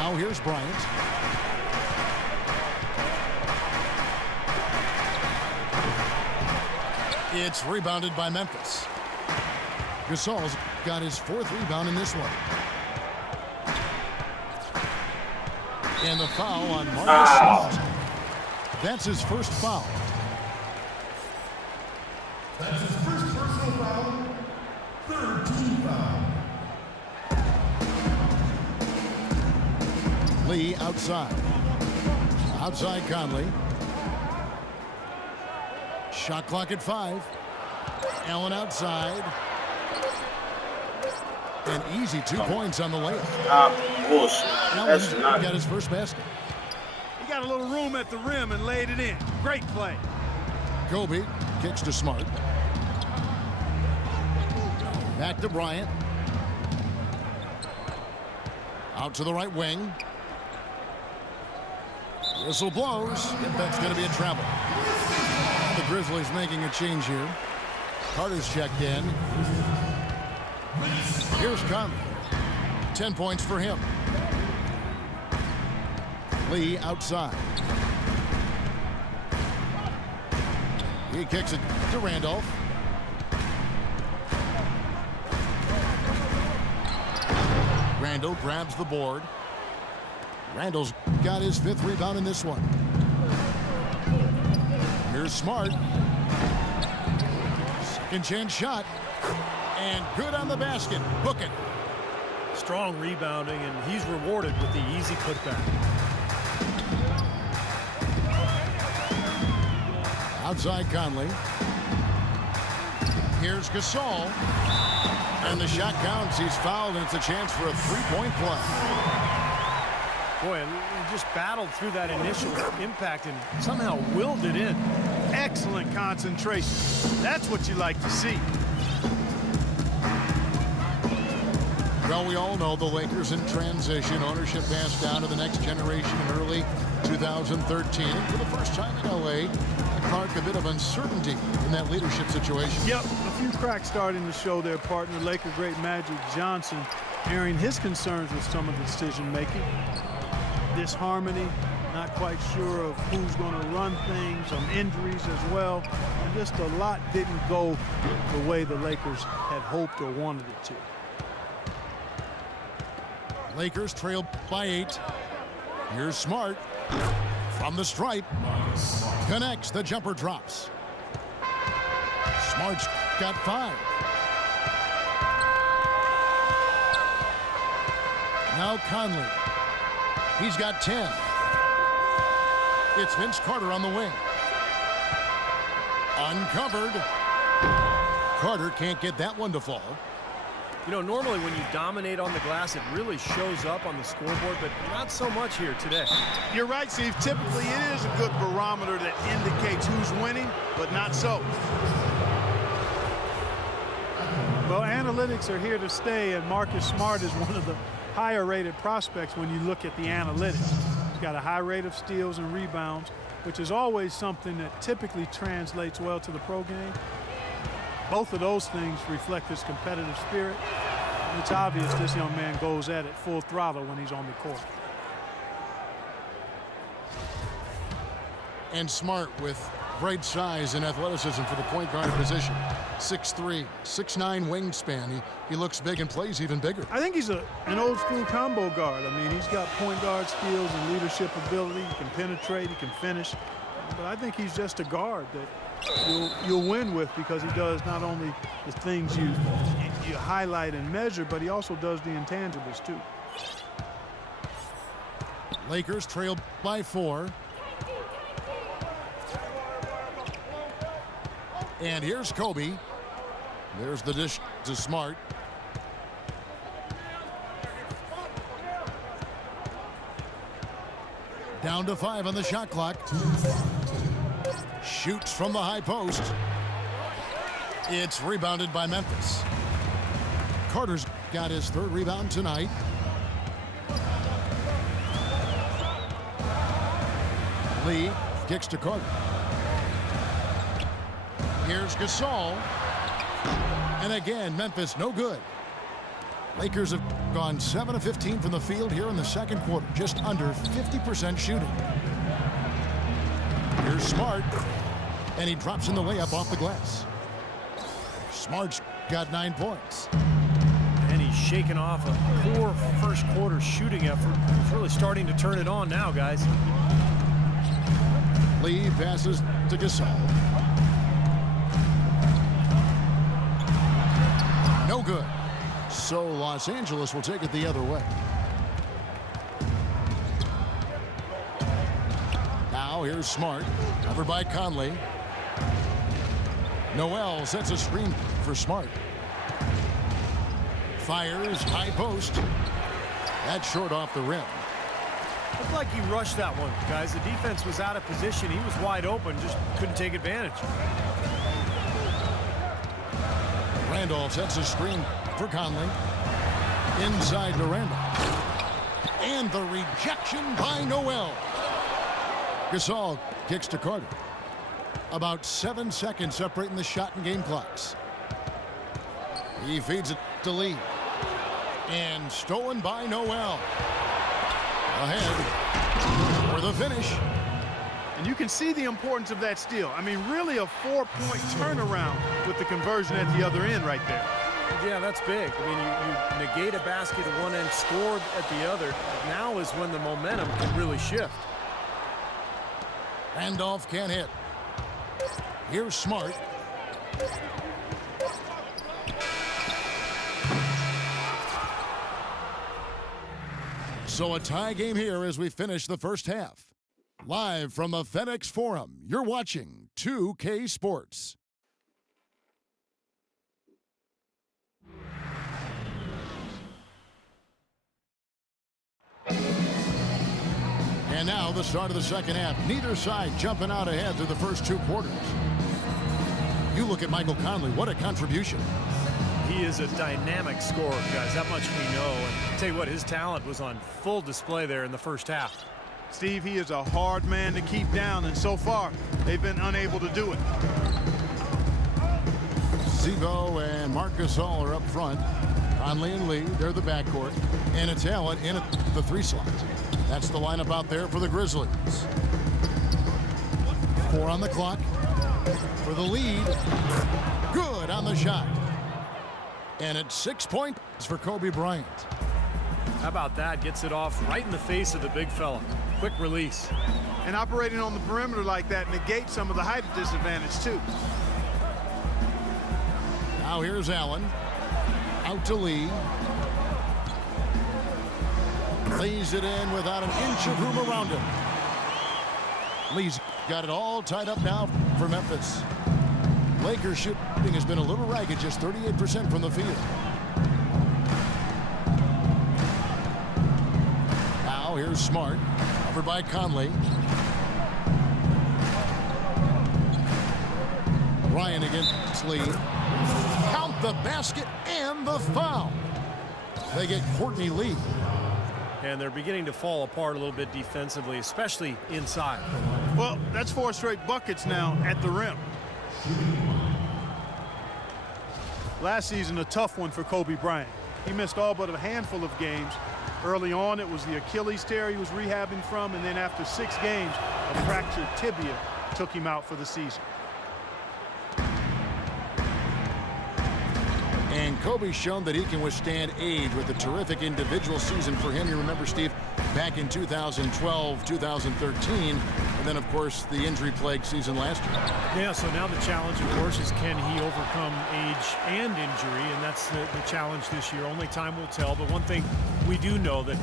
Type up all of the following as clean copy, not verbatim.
Now here's Bryant. It's rebounded by Memphis. Gasol's got his 4th rebound in this one. And the foul on Marcus Smart. That's his first foul. That's his first personal foul. 3rd team foul. Lee outside. Outside Conley. Shot clock at 5. Allen outside. An easy 2 points on the layup. Bullshit. That's Allen not got his first basket. He got a little room at the rim and laid it in. Great play. Kobe kicks to Smart. Back to Bryant. Out to the right wing. Whistle blows. If that's going to be a travel. The Grizzlies making a change here. Carter's checked in. Here's Conley. 10 points for him. Lee outside. He kicks it to Randolph. Randall grabs the board. Randall's got his 5th rebound in this one. Here's Smart. Second chance shot. And good on the basket. Hook it. Strong rebounding, and he's rewarded with the easy putback. Outside Conley. Here's Gasol. And the shot counts. He's fouled, and it's a chance for a 3-point play. Boy, he just battled through that initial impact and somehow willed it in. Excellent concentration. That's what you like to see. Well, we all know the Lakers in transition. Ownership passed down to the next generation in early 2013. And for the first time in L.A., Clark, a bit of uncertainty in that leadership situation. Yep, a few cracks starting to show their partner, Laker great Magic Johnson, airing his concerns with some of the decision-making. Disharmony, not quite sure of who's going to run things, some injuries as well. And just a lot didn't go the way the Lakers had hoped or wanted it to. Lakers trail by 8. Here's Smart from the stripe. Connects. The jumper drops. Smart's got 5. Now Conley. He's got 10. It's Vince Carter on the wing. Uncovered. Carter can't get that one to fall. You know, normally when you dominate on the glass, it really shows up on the scoreboard, but not so much here today. You're right, Steve. Typically, it is a good barometer that indicates who's winning, but not so. Well, analytics are here to stay, and Marcus Smart is one of the higher-rated prospects when you look at the analytics. He's got a high rate of steals and rebounds, which is always something that typically translates well to the pro game. Both of those things reflect his competitive spirit. And it's obvious this young man goes at it full throttle when he's on the court. And Smart with great size and athleticism for the point guard position. 6'3", 6'9" wingspan. He looks big and plays even bigger. I think he's an old-school combo guard. I mean, he's got point guard skills and leadership ability. He can penetrate, he can finish. But I think he's just a guard that you'll win with, because he does not only the things you highlight and measure, but he also does the intangibles too. Lakers trail by 4. And here's Kobe. There's the dish to Smart. Down to 5 on the shot clock. Shoots from the high post. It's rebounded by Memphis. Carter's got his 3rd rebound tonight. Lee kicks to Carter. Here's Gasol. And again, Memphis no good. Lakers have gone 7 of 15 from the field here in the second quarter, just under 50% shooting. Here's Smart, and he drops in the layup off the glass. Smart's got 9 points. And he's shaking off a poor first quarter shooting effort. He's really starting to turn it on now, guys. Lee passes to Gasol. No good. So Los Angeles will take it the other way. Now here's Smart, covered by Conley. Noel sets a screen for Smart. Fires, high post. That's short off the rim. Looked like he rushed that one, guys. The defense was out of position. He was wide open, just couldn't take advantage. Randolph sets a screen for Conley. Inside to Randolph. And the rejection by Noel. Gasol kicks to Carter. About 7 seconds separating the shot and game clocks. He feeds it to Lee. And stolen by Noel. Ahead for the finish. And you can see the importance of that steal. I mean, really a 4-point turnaround with the conversion at the other end right there. Yeah, that's big. I mean, you negate a basket at one end, scored at the other. Now is when the momentum can really shift. Randolph can't hit. Here's Smart. So a tie game here as we finish the first half. Live from the FedEx Forum, you're watching 2K Sports. And now the start of the second half. Neither side jumping out ahead through the first 2 quarters. You look at Michael Conley, what a contribution. He is a dynamic scorer, guys. That much we know. And I'll tell you what, his talent was on full display there in the first half. Steve, he is a hard man to keep down, and so far, they've been unable to do it. Zebo and Marc Gasol are up front. Conley and Lee, they're the backcourt. And it's Allen in at the 3 slot. That's the lineup out there for the Grizzlies. 4 on the clock for the lead. Good on the shot. And it's 6 points for Kobe Bryant. How about that? Gets it off right in the face of the big fella. Quick release. And operating on the perimeter like that negates some of the height disadvantage, too. Now here's Allen. Out to Lee. Lays it in without an inch of room around him. Lee's got it all tied up now for Memphis. Lakers shooting has been a little ragged, just 38% from the field. Now here's Smart, covered by Conley. Ryan against Lee. Count the basket and the foul. They get Courtney Lee. And they're beginning to fall apart a little bit defensively, especially inside. Well, that's 4 straight buckets now at the rim. Last season, a tough one for Kobe Bryant. He missed all but a handful of games. Early on, it was the Achilles tear he was rehabbing from, and then after 6 games, a fractured tibia took him out for the season. And Kobe's shown that he can withstand age with a terrific individual season for him. You remember, Steve, back in 2012, 2013, and then, of course, the injury-plagued season last year. Yeah, so now the challenge, of course, is can he overcome age and injury, and that's the challenge this year. Only time will tell, but one thing we do know, that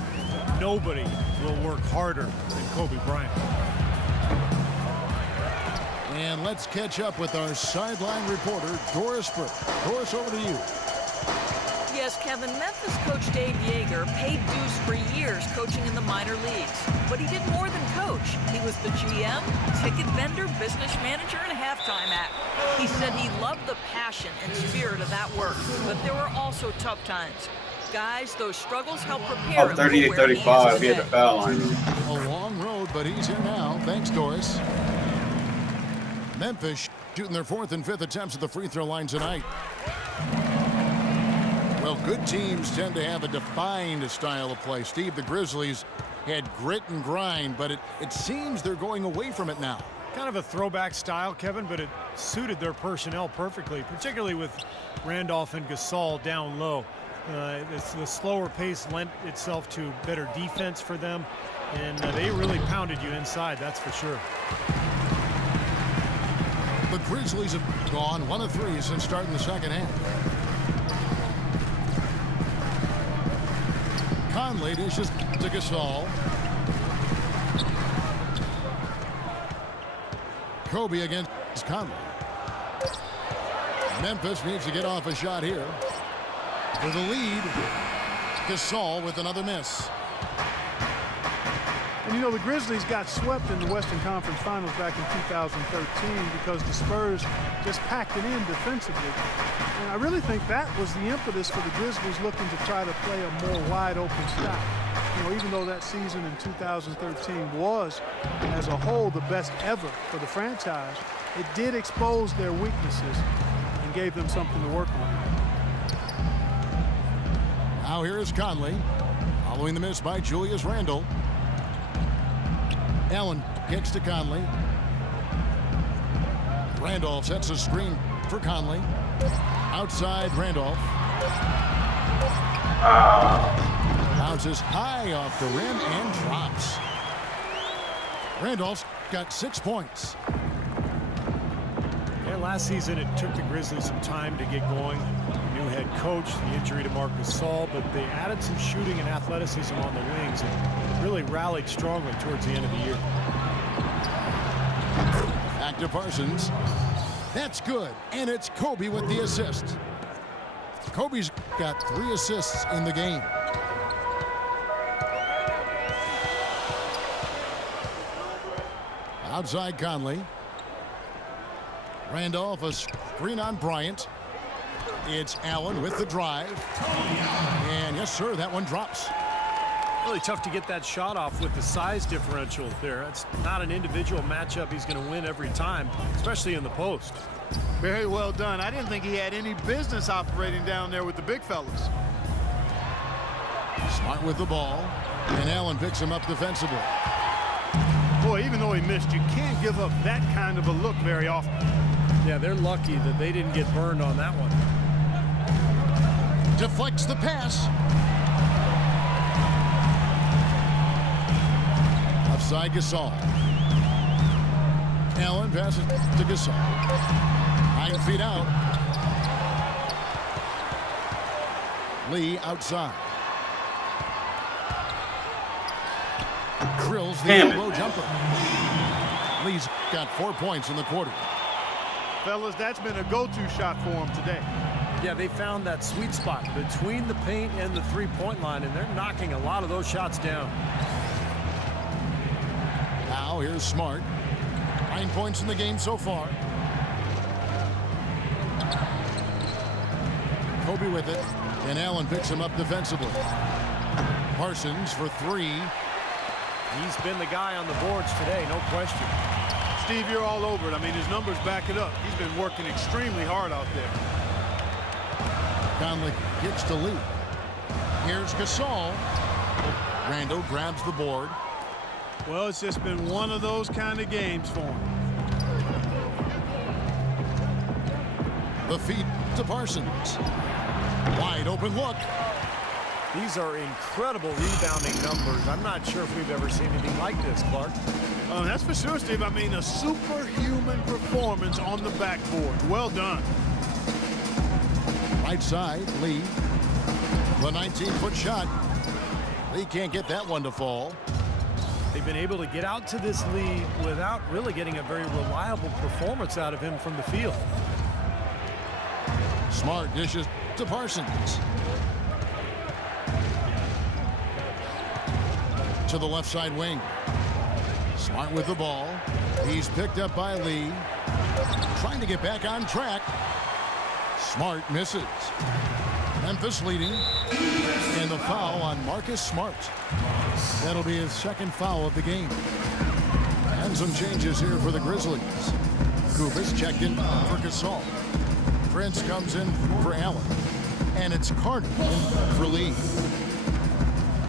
nobody will work harder than Kobe Bryant. And let's catch up with our sideline reporter, Doris Burke. Doris, over to you. Yes, Kevin, Memphis coach Dave Yeager paid dues for years coaching in the minor leagues. But he did more than coach. He was the GM, ticket vendor, business manager, and halftime act. He said he loved the passion and spirit of that work, but there were also tough times. Guys, those struggles helped prepare him for where he is 30-35, he had the today. foul line. A long road, but he's here now. Thanks, Doris. Memphis shooting their 4th and 5th attempts at the free throw line tonight. Well, good teams tend to have a defined style of play. Steve, the Grizzlies had grit and grind, but it seems they're going away from it now. Kind of a throwback style, Kevin, but it suited their personnel perfectly, particularly with Randolph and Gasol down low. The slower pace lent itself to better defense for them, and they really pounded you inside, that's for sure. The Grizzlies have gone 1 of 3 since starting the second half. Conley dishes to Gasol. Kobe against Conley. Memphis needs to get off a shot here. For the lead, Gasol with another miss. And you know, the Grizzlies got swept in the Western Conference Finals back in 2013 because the Spurs just packed it in defensively. And I really think that was the impetus for the Grizzlies looking to try to play a more wide open style. You know, even though that season in 2013 was, as a whole, the best ever for the franchise, it did expose their weaknesses and gave them something to work on. Now here is Conley, following the miss by Julius Randle. Allen kicks to Conley. Randolph sets a screen for Conley. Outside Randolph. Bounces high off the rim and drops. Randolph's got 6 points. Yeah, last season it took the Grizzlies some time to get going. The new head coach, the injury to Marc Gasol, but they added some shooting and athleticism on the wings and really rallied strongly towards the end of the year. Back to Parsons. That's good, and it's Kobe with the assist. Kobe's got 3 assists in the game. Outside Conley. Randolph, a screen on Bryant. It's Allen with the drive. And yes, sir, that one drops. Really tough to get that shot off with the size differential there. It's not an individual matchup he's going to win every time, especially in the post. Very well done. I didn't think he had any business operating down there with the big fellas. Smart with the ball. And Allen picks him up defensively. Boy, even though he missed, you can't give up that kind of a look very often. Yeah, they're lucky that they didn't get burned on that one. Deflects the pass. Offside Gasol. Allen passes to Gasol. 9 feet out. Lee outside. Drills the elbow jumper. Lee's got 4 points in the quarter. Fellas, that's been a go-to shot for him today. Yeah, they found that sweet spot between the paint and the three-point line, and they're knocking a lot of those shots down. Now here's Smart. 9 points in the game so far. Kobe with it, and Allen picks him up defensively. Parsons for 3. He's been the guy on the boards today, no question. Steve, you're all over it. I mean, his numbers back it up. He's been working extremely hard out there. Conley gets to Lee. Here's Gasol. Randle grabs the board. Well, it's just been one of those kind of games for him. The feed to Parsons. Wide open look. These are incredible rebounding numbers. I'm not sure if we've ever seen anything like this, Clark. That's for sure, Steve. I mean, a superhuman performance on the backboard. Well done. Right side, Lee. The 19-foot shot. Lee can't get that one to fall. They've been able to get out to this lead without really getting a very reliable performance out of him from the field. Smart dishes to Parsons. To the left side wing. Smart with the ball. He's picked up by Lee. Trying to get back on track. Smart misses. Memphis leading. And the foul on Marcus Smart. That'll be his second foul of the game. And some changes here for the Grizzlies. Kubas checked in for Gasol. Prince comes in for Allen. and it's Carter for lead.